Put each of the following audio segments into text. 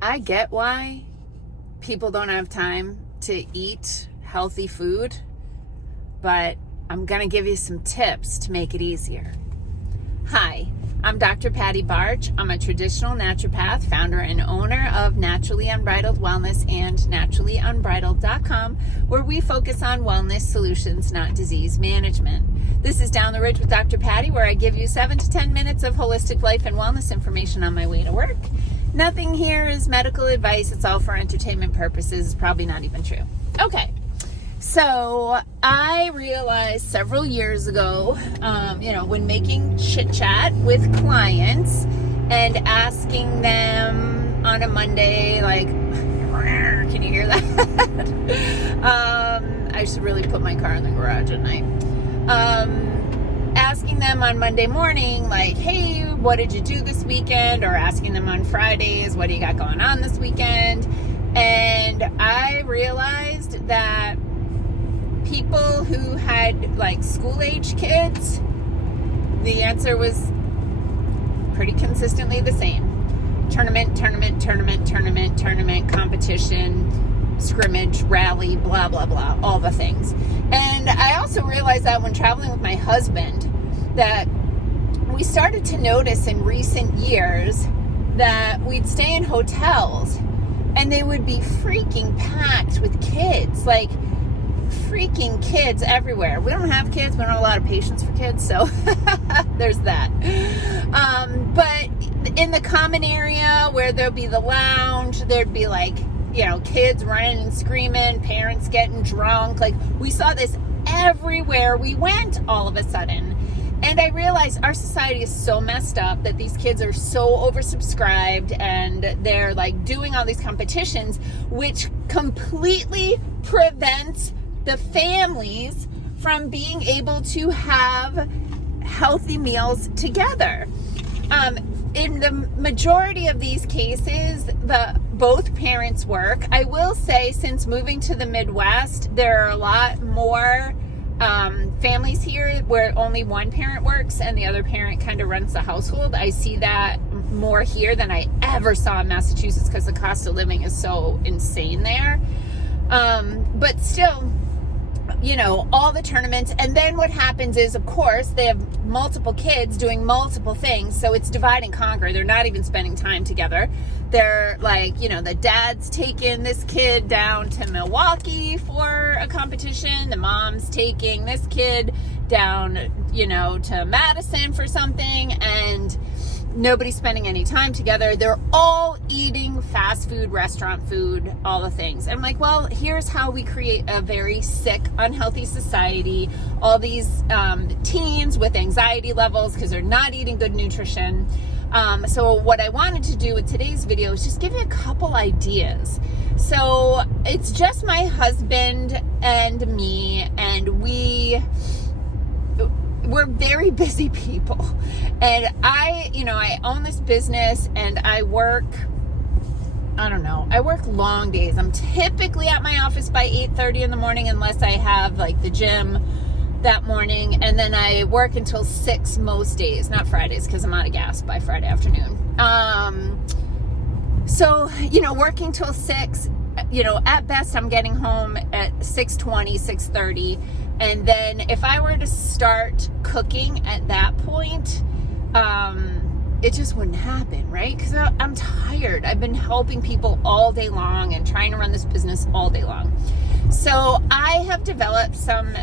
I get why people don't have time to eat healthy food, but I'm going to give you some tips to make it easier. Hi, I'm Dr. Patty Barch. I'm a traditional naturopath, founder and owner of Naturally Unbridled Wellness and naturallyunbridled.com, where we focus on wellness solutions, not disease management. This is Down the Ridge with Dr. Patty, where I give you 7 to 10 minutes of holistic life and wellness information on my way to work. Nothing here is medical advice. It's all for entertainment purposes. It's probably not even true. Okay. So I realized several years ago, when making chit chat with clients and asking them on a Monday, like, can you hear that? I should really put my car in the garage at night. Asking them on Monday morning, like, hey, what did you do this weekend? Or asking them on Fridays, what do you got going on this weekend? And I realized that people who had like school-age kids, the answer was pretty consistently the same. Tournament, competition, scrimmage, rally, blah, blah, blah, all the things. And I also realized that when traveling with my husband, that we started to notice in recent years that we'd stay in hotels and they would be freaking packed with kids, like freaking kids everywhere. We don't have kids. We don't have a lot of patience for kids, so there's that. But in the common area where there'll be the lounge, there'd be like, kids running and screaming, parents getting drunk. Like, we saw this everywhere we went all of a sudden. And I realized our society is so messed up that these kids are so oversubscribed and they're like doing all these competitions, which completely prevents the families from being able to have healthy meals together. In the majority of these cases, both parents work. I will say, since moving to the Midwest, there are a lot more families here where only one parent works and the other parent kind of runs the household. I see that more here than I ever saw in Massachusetts because the cost of living is so insane there. But still, all the tournaments. And then what happens is, of course, they have multiple kids doing multiple things. So it's divide and conquer. They're not even spending time together. They're like, the dad's taking this kid down to Milwaukee for a competition. The mom's taking this kid down, to Madison for something. And nobody's spending any time together. They're all eating fast food, restaurant food, all the things. I'm like, well, here's how we create a very sick, unhealthy society. All these teens with anxiety levels because they're not eating good nutrition. So what I wanted to do with today's video is just give you a couple ideas. So it's just my husband and me, and we're very busy people. And I own this business and I work long days. I'm typically at my office by 8:30 in the morning, unless I have like the gym that morning. And then I work until 6 most days, not Fridays, because I'm out of gas by Friday afternoon. So, working till 6, at best I'm getting home at 6:20, 6:30. And then if I were to start cooking at that point, it just wouldn't happen, right? Because I'm tired. I've been helping people all day long and trying to run this business all day long. So I have developed some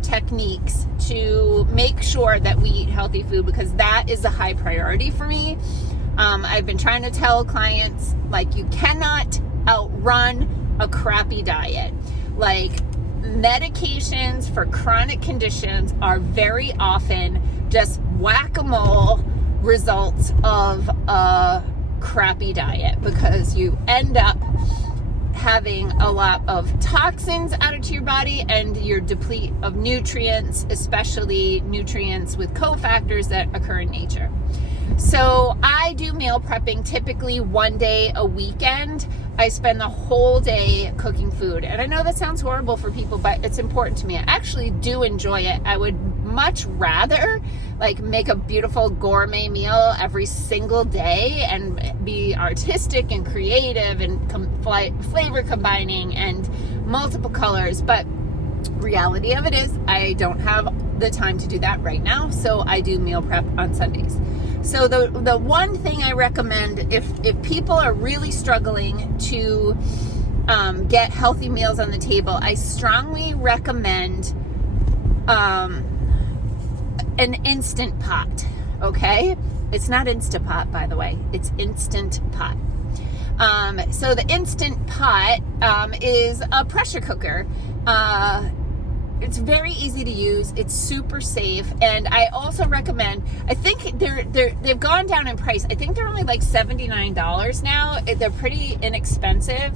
techniques to make sure that we eat healthy food, because that is a high priority for me. I've been trying to tell clients, like, you cannot outrun a crappy diet. Like, medications for chronic conditions are very often just whack-a-mole results of a crappy diet, because you end up having a lot of toxins added to your body and you're deplete of nutrients, especially nutrients with cofactors that occur in nature. So I do meal prepping typically one day a weekend. I spend the whole day cooking food. And I know that sounds horrible for people, but it's important to me. I actually do enjoy it. I would much rather like make a beautiful gourmet meal every single day and be artistic and creative and flavor combining and multiple colors. But reality of it is I don't have the time to do that right now, so I do meal prep on Sundays. So the one thing I recommend, if people are really struggling to get healthy meals on the table, I strongly recommend an Instant Pot. Okay, it's not Instapot, by the way, it's Instant Pot. So the Instant Pot is a pressure cooker. It's very easy to use. It's super safe. And I also recommend, I think they've gone down in price. I think they're only like $79 now. They're pretty inexpensive.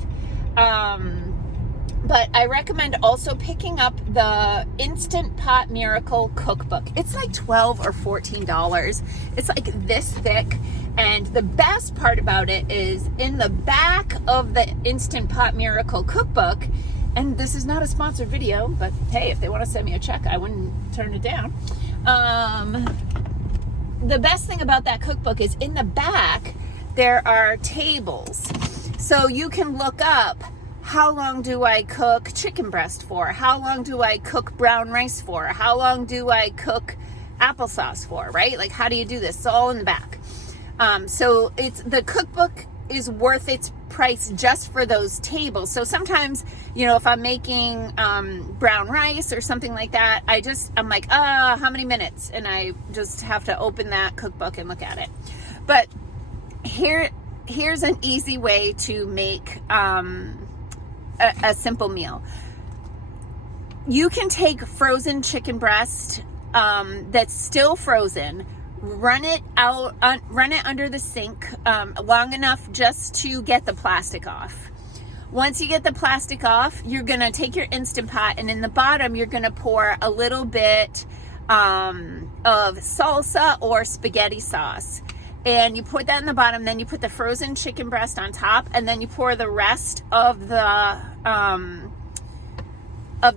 But I recommend also picking up the Instant Pot Miracle Cookbook. It's like $12 or $14. It's like this thick. And the best part about it is in the back of the Instant Pot Miracle Cookbook, and this is not a sponsored video, but hey, if they want to send me a check, I wouldn't turn it down. The best thing about that cookbook is in the back, there are tables. So you can look up, how long do I cook chicken breast for? How long do I cook brown rice for? How long do I cook applesauce for, right? Like, how do you do this? It's all in the back. So the cookbook is worth its price just for those tables. So sometimes, if I'm making brown rice or something like that, I'm like, how many minutes? And I just have to open that cookbook and look at it. But here's an easy way to make a simple meal. You can take frozen chicken breast that's still frozen, run it under the sink long enough just to get the plastic off. Once you get the plastic off, you're going to take your Instant Pot, and in the bottom you're going to pour a little bit of salsa or spaghetti sauce, and you put that in the bottom. Then you put the frozen chicken breast on top, and then you pour the rest of the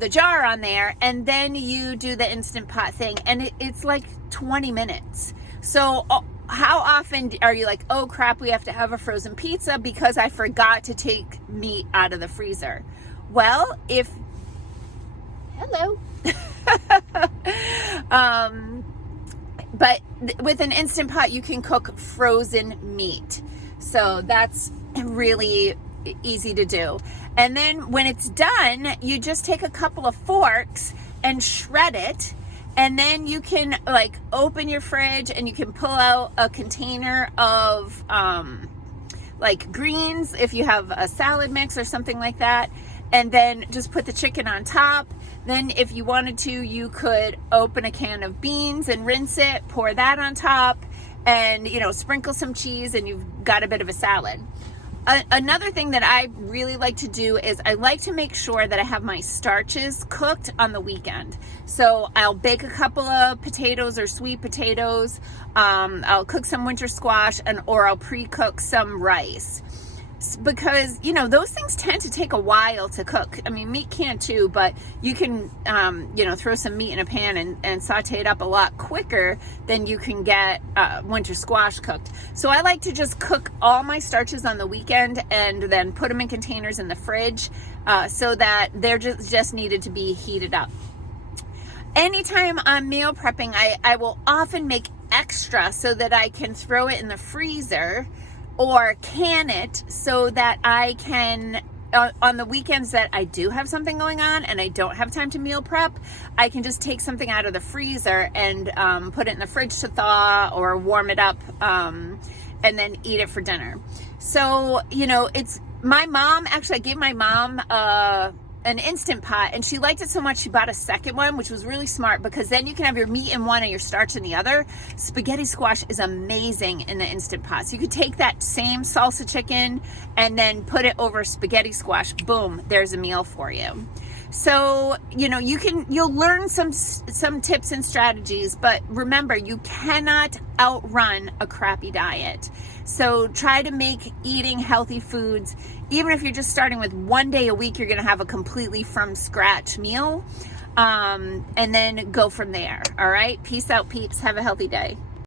jar on there, and then you do the Instant Pot thing, and it's like 20 minutes. So how often are you like, oh crap, we have to have a frozen pizza because I forgot to take meat out of the freezer? Well, hello. But with an Instant Pot, you can cook frozen meat. So that's really easy to do. And then when it's done, you just take a couple of forks and shred it. And then you can open your fridge and you can pull out a container of greens if you have a salad mix or something like that. And then just put the chicken on top. Then if you wanted to, you could open a can of beans and rinse it, pour that on top, and sprinkle some cheese, and you've got a bit of a salad. Another thing that I really like to do is I like to make sure that I have my starches cooked on the weekend. So I'll bake a couple of potatoes or sweet potatoes. I'll cook some winter squash, or I'll pre-cook some rice. Because, those things tend to take a while to cook. I mean, meat can too, but you can, throw some meat in a pan and saute it up a lot quicker than you can get winter squash cooked. So I like to just cook all my starches on the weekend and then put them in containers in the fridge so that they're just needed to be heated up. Anytime I'm meal prepping, I will often make extra so that I can throw it in the freezer or can it so that I can, on the weekends that I do have something going on and I don't have time to meal prep, I can just take something out of the freezer and put it in the fridge to thaw or warm it up and then eat it for dinner. So, it's my mom, actually I gave my mom an Instant Pot, and she liked it so much she bought a second one, which was really smart because then you can have your meat in one and your starch in the other. Spaghetti squash is amazing in the Instant Pot. So you could take that same salsa chicken and then put it over spaghetti squash. Boom, there's a meal for you. So, you'll learn some tips and strategies, but remember, you cannot outrun a crappy diet. So try to make eating healthy foods, even if you're just starting with one day a week, you're going to have a completely from scratch meal. and then go from there. All right. Peace out, peeps. Have a healthy day.